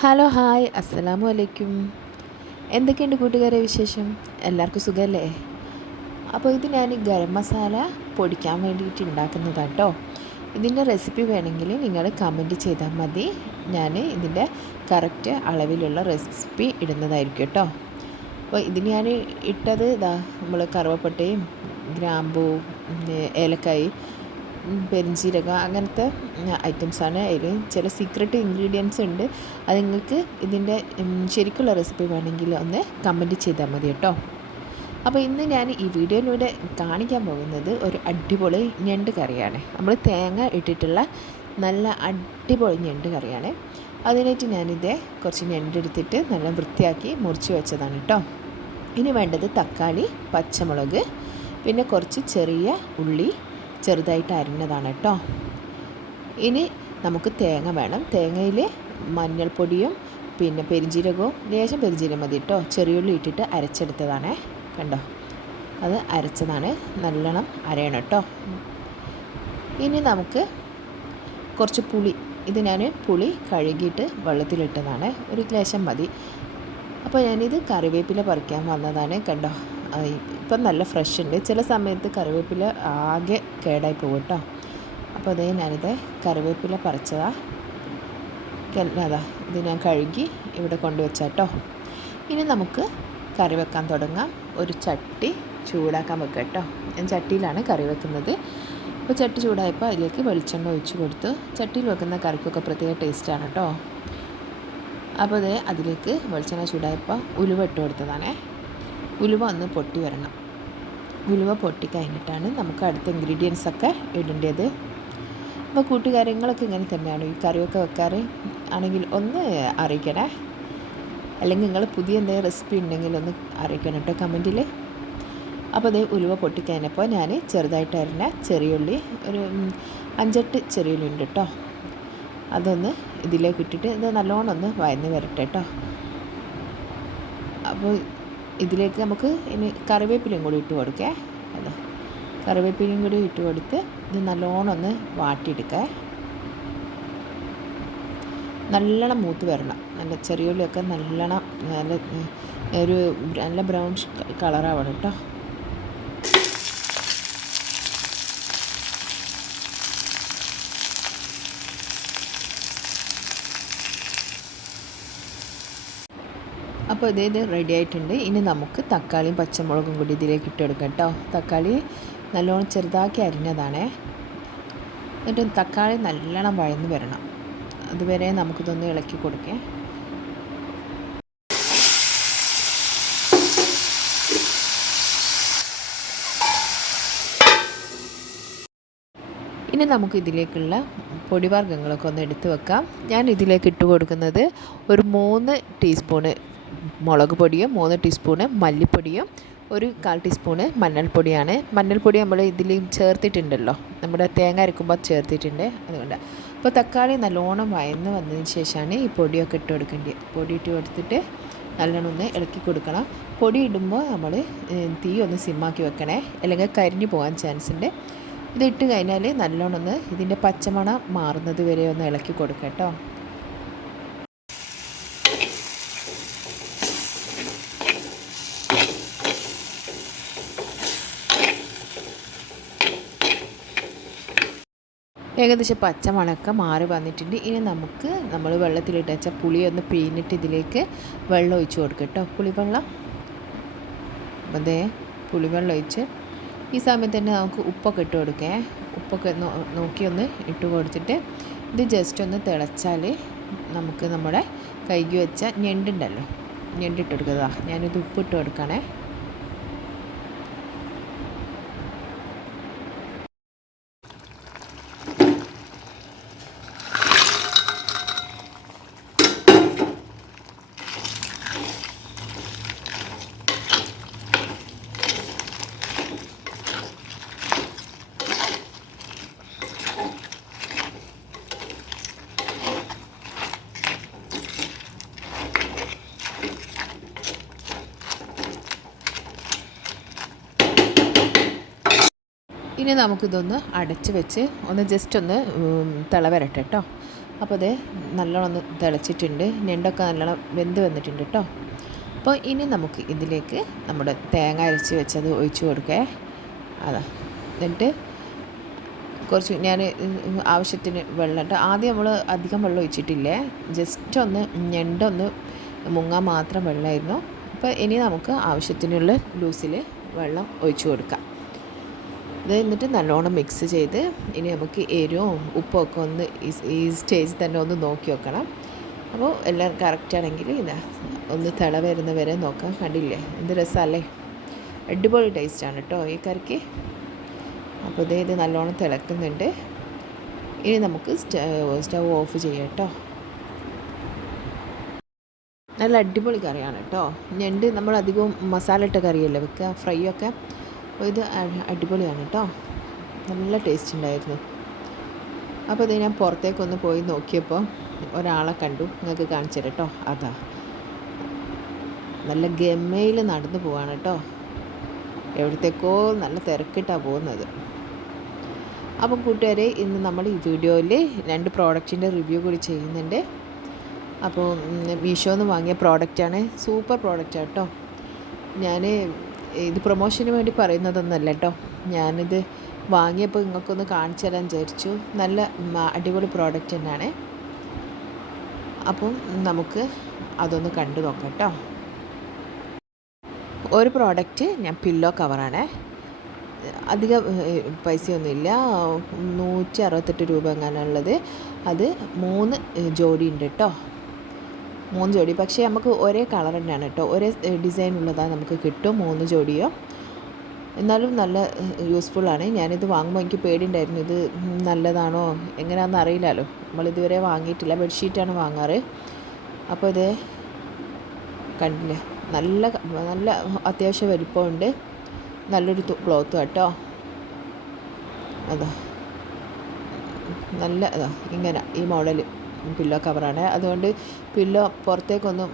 Hello hi അസ്സലാമു അലൈക്കും. എന്തൊക്കെയുണ്ട് കൂട്ടുകാരെ വിശേഷം? എല്ലാവർക്കും സുഖമല്ലേ? അപ്പോൾ ഇത് ഞാൻ ഗരം മസാല പൊടിക്കാൻ വേണ്ടിയിട്ട് ഉണ്ടാക്കുന്നതാണ് കേട്ടോ. ഇതിൻ്റെ റെസിപ്പി വേണമെങ്കിൽ നിങ്ങൾ കമൻറ്റ് ചെയ്താൽ മതി. ഞാൻ ഇതിൻ്റെ കറക്റ്റ് അളവിലുള്ള റെസിപ്പി ഇടുന്നതായിരിക്കും കേട്ടോ. അപ്പോൾ ഇതിന് ഞാൻ ഇട്ടത് ഇതാ നമ്മൾ കറുവപ്പട്ടയും ഗ്രാമ്പൂ, ഏലക്കായി, പെരുംജീരകം അങ്ങനത്തെ ഐറ്റംസാണ്. അതിൽ ചില സീക്രട്ട് ഇൻഗ്രീഡിയൻസ് ഉണ്ട്. അത് നിങ്ങൾക്ക് ഇതിൻ്റെ ശരിക്കുള്ള റെസിപ്പി വേണമെങ്കിൽ ഒന്ന് കമൻറ്റ് ചെയ്താൽ മതി കേട്ടോ. അപ്പോൾ ഇന്ന് ഞാൻ ഈ വീഡിയോയിലൂടെ കാണിക്കാൻ പോകുന്നത് ഒരു അടിപൊളി ഞണ്ട് കറിയാണ്. നമ്മൾ തേങ്ങ ഇട്ടിട്ടുള്ള നല്ല അടിപൊളി ഞണ്ട് കറിയാണ്. അതിനായിട്ട് ഞാനിത് കുറച്ച് ഞണ്ടെടുത്തിട്ട് നല്ല വൃത്തിയാക്കി മുറിച്ച് വെച്ചതാണ് കേട്ടോ. ഇനി വേണ്ടത് തക്കാളി, പച്ചമുളക്, പിന്നെ കുറച്ച് ചെറിയ ഉള്ളി ചെറുതായിട്ട് അരിഞ്ഞതാണ് കേട്ടോ. ഇനി നമുക്ക് തേങ്ങ വേണം. തേങ്ങയിൽ മഞ്ഞൾപ്പൊടിയും പിന്നെ പെരുംജീരകവും, ലേശം പെരുംജീരകം മതി കേട്ടോ, ചെറിയുള്ളി ഇട്ടിട്ട് അരച്ചെടുത്തതാണ്. കണ്ടോ, അത് അരച്ചതാണ്. നല്ലോണം അരയണം കേട്ടോ. ഇനി നമുക്ക് കുറച്ച് പുളി, ഇത് ഞാൻ പുളി കഴുകിയിട്ട് വെള്ളത്തിലിട്ടതാണ്, ഒരു ലേശം മതി. അപ്പോൾ ഞാനിത് കറിവേപ്പില പറിക്കാൻ വന്നതാണ്. കണ്ടോ, ഇപ്പം നല്ല ഫ്രഷ് ഉണ്ട്. ചില സമയത്ത് കറിവേപ്പില ആകെ കേടായി പോകും കേട്ടോ. അപ്പോൾ അതേ ഞാനിത് കറിവേപ്പില പറിച്ചതാ. അതാ ഇത് ഞാൻ കഴുകി ഇവിടെ കൊണ്ടുവച്ചാട്ടോ. ഇനി നമുക്ക് കറി വെക്കാൻ തുടങ്ങാം. ഒരു ചട്ടി ചൂടാക്കാൻ വെക്കാം കേട്ടോ. ഞാൻ ചട്ടിയിലാണ് കറി വെക്കുന്നത്. അപ്പോൾ ചട്ടി ചൂടായപ്പോൾ അതിലേക്ക് വെളിച്ചെണ്ണ ഒഴിച്ച് കൊടുത്തു. ചട്ടിയിൽ വെക്കുന്ന കറിക്കൊക്കെ പ്രത്യേക ടേസ്റ്റാണ് കേട്ടോ. അപ്പോൾ അതേ അതിലേക്ക് വെളിച്ചെണ്ണ ചൂടായപ്പോൾ ഉലുവ ഇട്ട് കൊടുത്തതാണേ. ഉലുവ ഒന്ന് പൊട്ടി വരണം. ഉലുവ പൊട്ടി കഴിഞ്ഞിട്ടാണ് നമുക്ക് അടുത്ത ഇൻഗ്രീഡിയൻസൊക്കെ ഇടേണ്ടത്. അപ്പോൾ കൂട്ടുകാര്യങ്ങളൊക്കെ ഇങ്ങനെ തന്നെയാണ്. ഈ കറിയൊക്കെ വെക്കാറ് ആണെങ്കിൽ ഒന്ന് അറിയിക്കണേ. അല്ലെങ്കിൽ നിങ്ങൾ പുതിയ എന്തെങ്കിലും റെസിപ്പി ഉണ്ടെങ്കിൽ ഒന്ന് അറിയിക്കണം കേട്ടോ കമൻറ്റിൽ. അപ്പോൾ അതേ ഉലുവ പൊട്ടിക്കഴിഞ്ഞപ്പോൾ ഞാൻ ചെറുതായിട്ട് അരിഞ്ഞ ചെറിയുള്ളി, ഒരു 5-8 ചെറിയുള്ളി ഉണ്ട് കേട്ടോ, അതൊന്ന് ഇതിലേക്ക് ഇട്ടിട്ട് ഇത് നല്ലോണം ഒന്ന് വഴന്ന് വരട്ടെ കേട്ടോ. അപ്പോൾ ഇതിലേക്ക് നമുക്ക് ഇനി കറിവേപ്പിലയും കൂടി ഇട്ട് കൊടുക്കേ. അതെ, കറിവേപ്പിലയും കൂടി ഇട്ട് കൊടുത്ത് ഇത് നല്ലോണം ഒന്ന് വാട്ടിയെടുക്കേ. നല്ലോണം മൂത്ത് വരണം. നല്ല ചെറിയുള്ളിയൊക്കെ നല്ലോണം നല്ല ബ്രൗൺ കളറാവണം കേട്ടോ. അപ്പോൾ ഇത് റെഡി ആയിട്ടുണ്ട്. ഇനി നമുക്ക് തക്കാളിയും പച്ചമുളകും കൂടി ഇതിലേക്ക് ഇട്ടെടുക്കാം കേട്ടോ. തക്കാളി നല്ലോണം ചെറുതാക്കി അരിഞ്ഞതാണേ. എന്നിട്ട് തക്കാളി നല്ലോണം വഴന്ന് വരണം. അതുവരെ നമുക്കിതൊന്ന് ഇളക്കി കൊടുക്കാം. ഇനി നമുക്ക് ഇതിലേക്കുള്ള പൊടിവർഗ്ഗങ്ങളൊക്കെ ഒന്ന് എടുത്ത് വെക്കാം. ഞാൻ ഇതിലേക്ക് ഇട്ട് കൊടുക്കുന്നത് ഒരു 3 ടീസ്പൂണ് മുളക് പൊടിയും 3 ടീസ്പൂണ് മല്ലിപ്പൊടിയും 1/4 ടീസ്പൂണ് മഞ്ഞൾപ്പൊടിയാണ്. മഞ്ഞൾപ്പൊടി നമ്മൾ ഇതിൽ ചേർത്തിട്ടുണ്ടല്ലോ, നമ്മുടെ തേങ്ങ അരക്കുമ്പോൾ ചേർത്തിട്ടുണ്ട്, അതുകൊണ്ട്. അപ്പോൾ തക്കാളി നല്ലോണം വഴന്ന് വന്നതിന് ശേഷമാണ് ഈ പൊടിയൊക്കെ ഇട്ട് കൊടുക്കേണ്ടത്. പൊടി ഇട്ട് കൊടുത്തിട്ട് നല്ലോണം ഒന്ന് ഇളക്കി കൊടുക്കണം. പൊടി ഇടുമ്പോൾ നമ്മൾ തീ ഒന്ന് സിമ്മാക്കി വെക്കണേ, അല്ലെങ്കിൽ കരിഞ്ഞു പോകാൻ ചാൻസ് ഉണ്ട്. ഇതിട്ട് കഴിഞ്ഞാൽ നല്ലോണം ഒന്ന് ഇതിൻ്റെ പച്ചമണം മാറുന്നത് വരെ ഒന്ന് ഇളക്കി കൊടുക്കാം കേട്ടോ. ഏകദേശം പച്ചമണമൊക്കെ മാറി വന്നിട്ടുണ്ട്. ഇനി നമുക്ക് നമ്മൾ വെള്ളത്തിലിട്ട് വെച്ച പുളി ഒന്ന് പിഴിഞ്ഞിട്ട് ഇതിലേക്ക് വെള്ളം ഒഴിച്ച് കൊടുക്കുക കേട്ടോ, പുളിവെള്ളം. അതേ പുളിവെള്ളം ഒഴിച്ച് ഈ സമയത്ത് തന്നെ നമുക്ക് ഉപ്പൊക്കെ ഇട്ട് കൊടുക്കേ. ഉപ്പൊക്കെ നോക്കി ഒന്ന് ഇട്ട് കൊടുത്തിട്ട് ഇത് ജസ്റ്റ് ഒന്ന് തിളച്ചാൽ നമുക്ക് നമ്മുടെ കഴുകി വെച്ച ഞണ്ടുണ്ടല്ലോ, ഞണ്ടിട്ട് കൊടുക്കുക. ഞാനിത് ഉപ്പിട്ട് കൊടുക്കണേ. ഇനി നമുക്കിതൊന്ന് അടച്ച് വെച്ച് ഒന്ന് ജസ്റ്റ് ഒന്ന് തിള വരട്ടെ കേട്ടോ. അപ്പോൾ അത് നല്ലോണം ഒന്ന് തിളച്ചിട്ടുണ്ട്, ഞണ്ടൊക്കെ നല്ലോണം വെന്ത് വന്നിട്ടുണ്ട് കേട്ടോ. അപ്പോൾ ഇനി നമുക്ക് ഇതിലേക്ക് നമ്മുടെ തേങ്ങ അരച്ച് വെച്ചത് ഒഴിച്ച് കൊടുക്കേ. അതാ, എന്നിട്ട് കുറച്ച് ഞാൻ ആവശ്യത്തിന് വെള്ളം കേട്ടോ. ആദ്യം നമ്മൾ അധികം വെള്ളം ഒഴിച്ചിട്ടില്ലേ, ജസ്റ്റ് ഒന്ന് ഞണ്ടൊന്ന് മുങ്ങാൻ മാത്രം വെള്ളമായിരുന്നു. അപ്പോൾ ഇനി നമുക്ക് ആവശ്യത്തിനുള്ള ലൂസിൽ വെള്ളം ഒഴിച്ചു കൊടുക്കാം. ഇത് എന്നിട്ട് നല്ലോണം മിക്സ് ചെയ്ത് ഇനി നമുക്ക് എരിവും ഉപ്പൊക്കെ ഒന്ന് ഈ സ്റ്റേജിൽ തന്നെ ഒന്ന് നോക്കി വെക്കണം. അപ്പോൾ എല്ലാം കറക്റ്റാണെങ്കിൽ ഇതാ ഒന്ന് തിള വരുന്ന വരെ നോക്കാം. കണ്ടില്ലേ എന്ത് രസമല്ലേ, അടിപൊളി ടേസ്റ്റാണ് കേട്ടോ ഈ കറിക്ക്. അപ്പോൾ ഇത് നല്ലോണം തിളക്കുന്നുണ്ട്. ഇനി നമുക്ക് സ്റ്റൗ ഓഫ് ചെയ്യാം കേട്ടോ. നല്ല അടിപൊളി കറിയാണ് കേട്ടോ. ഞണ്ട് നമ്മൾ അധികവും മസാല ഇട്ട കറിയല്ലേ വെക്കുക, ഫ്രൈ ഒക്കെ. അപ്പോൾ ഇത് അടിപൊളിയാണ് കേട്ടോ, നല്ല ടേസ്റ്റ് ഉണ്ടായിരുന്നു. അപ്പോൾ ഇത് ഞാൻ പുറത്തേക്കൊന്ന് പോയി നോക്കിയപ്പോൾ ഒരാളെ കണ്ടു, നിങ്ങൾക്ക് കാണിച്ചു തരാം കേട്ടോ. അതാ നല്ല ഗമയിൽ നടന്നു പോവാണ് കേട്ടോ, എവിടത്തേക്കോ നല്ല തിരക്കിട്ടാണ് പോകുന്നത്. അപ്പം കൂട്ടുകാരെ, ഇന്ന് നമ്മൾ ഈ വീഡിയോയിൽ 2 പ്രോഡക്റ്റിൻ്റെ റിവ്യൂ കൂടി ചെയ്യുന്നുണ്ട്. അപ്പോൾ മീഷോന്ന് വാങ്ങിയ പ്രോഡക്റ്റാണ്, സൂപ്പർ പ്രോഡക്റ്റാണ് കേട്ടോ. ഞാൻ ഇത് പ്രൊമോഷന് വേണ്ടി പറയുന്നതൊന്നുമല്ല കേട്ടോ, ഞാനിത് വാങ്ങിയപ്പോൾ നിങ്ങൾക്കൊന്ന് കാണിച്ചു തരാൻ വിചാരിച്ചു. നല്ല അടിപൊളി പ്രോഡക്റ്റ് തന്നെയാണ്. അപ്പം നമുക്ക് അതൊന്ന് കണ്ടു നോക്കാം കേട്ടോ. ഒരു പ്രോഡക്റ്റ് ഞാൻ പില്ലോ കവറാണ്, അധികം പൈസയൊന്നുമില്ല, 168 രൂപ എങ്ങാനുള്ളത്. അത് 3 ജോഡി ഉണ്ട് കേട്ടോ, 3 ജോഡി. പക്ഷേ നമുക്ക് ഒരേ കളർ തന്നെയാണ് കേട്ടോ, ഒരേ ഡിസൈൻ ഉള്ളതാണ് നമുക്ക് കിട്ടും 3 ജോഡിയോ. എന്നാലും നല്ല യൂസ്ഫുള്ളാണ്. ഞാനിത് വാങ്ങുമ്പോൾ എനിക്ക് പേടിയുണ്ടായിരുന്നു, ഇത് നല്ലതാണോ എങ്ങനെയാണെന്ന് അറിയില്ലല്ലോ, നമ്മളിതുവരെ വാങ്ങിയിട്ടില്ല, ബെഡ്ഷീറ്റാണ് വാങ്ങാറ്. അപ്പോൾ ഇത് കണ്ടില്ലേ, നല്ല നല്ല അത്യാവശ്യം വലിപ്പമുണ്ട്, നല്ലൊരു ക്ലോത്ത് കേട്ടോ. അതാ നല്ല ഇങ്ങനെ ഈ മോഡൽ പില്ലോ കവറാണ്. അതുകൊണ്ട് പില്ലോ പുറത്തേക്കൊന്നും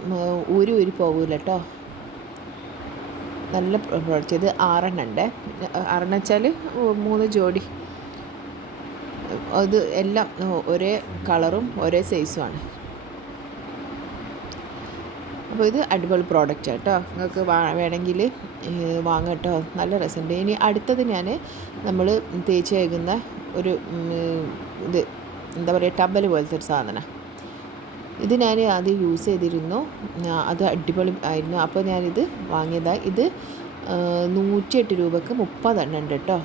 ഊരി പോകില്ല കേട്ടോ. നല്ല പ്രോഡക്റ്റ്. ഇത് 6 ഉണ്ട്. 6 വെച്ചാൽ 3 ജോഡി. അത് എല്ലാം ഒരേ കളറും ഒരേ സൈസുമാണ്. അപ്പോൾ ഇത് അടിപൊളി പ്രോഡക്റ്റ് കേട്ടോ, നിങ്ങൾക്ക് വേണമെങ്കിൽ വാങ്ങാം കേട്ടോ, നല്ല രസമുണ്ട്. ഇനി അടുത്തത് നമ്മൾ തേച്ച് കഴുകുന്ന ഒരു ഇത് എന്താ പറയുക, ടവൽ പോലത്തെ ഒരു സാധനം. ഇത് ഞാൻ ആദ്യം യൂസ് ചെയ്തിരുന്നു, അത് അടിപൊളി ആയിരുന്നു. അപ്പോൾ ഞാനിത് വാങ്ങിയതാണ്. ഇത് 108 രൂപക്ക് 30 എണ്ണം ഉണ്ട് കേട്ടോ.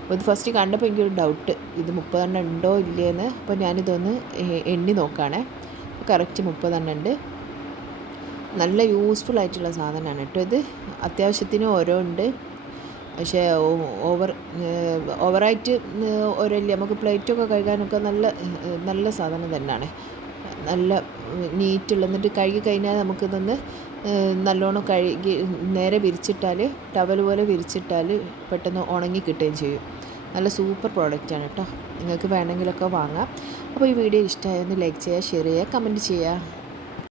അപ്പോൾ ഇത് ഫസ്റ്റ് കണ്ടപ്പോൾ എനിക്കൊരു ഡൗട്ട്, ഇത് 30 എണ്ണം ഉണ്ടോ ഇല്ലയെന്ന്. അപ്പോൾ ഞാനിതൊന്ന് എണ്ണി നോക്കുകയാണേ, കറക്റ്റ് 30 എണ്ണം ഉണ്ട്. നല്ല യൂസ്ഫുൾ ആയിട്ടുള്ള സാധനമാണ് കേട്ടോ ഇത്. അത്യാവശ്യത്തിന് ഓരോ ഉണ്ട്, പക്ഷേ ഓവറായിട്ട് ഓരോല്ലേ, നമുക്ക് പ്ലേറ്റൊക്കെ കഴുകാനൊക്കെ നല്ല സാധനം തന്നെയാണ്, നല്ല നീറ്റുള്ള. എന്നിട്ട് കഴുകി കഴിഞ്ഞാൽ നമുക്കിതൊന്ന് നല്ലോണം കഴുകി നേരെ വിരിച്ചിട്ടാൽ, ടവൽ പോലെ വിരിച്ചിട്ടാൽ പെട്ടെന്ന് ഉണങ്ങി കിട്ടുകയും ചെയ്യും. നല്ല സൂപ്പർ പ്രോഡക്റ്റാണ് കേട്ടോ, നിങ്ങൾക്ക് വേണമെങ്കിലൊക്കെ വാങ്ങാം. അപ്പോൾ ഈ വീഡിയോ ഇഷ്ടമായൊന്ന് ലൈക്ക് ചെയ്യുക, ഷെയർ ചെയ്യുക, കമൻറ്റ് ചെയ്യുക.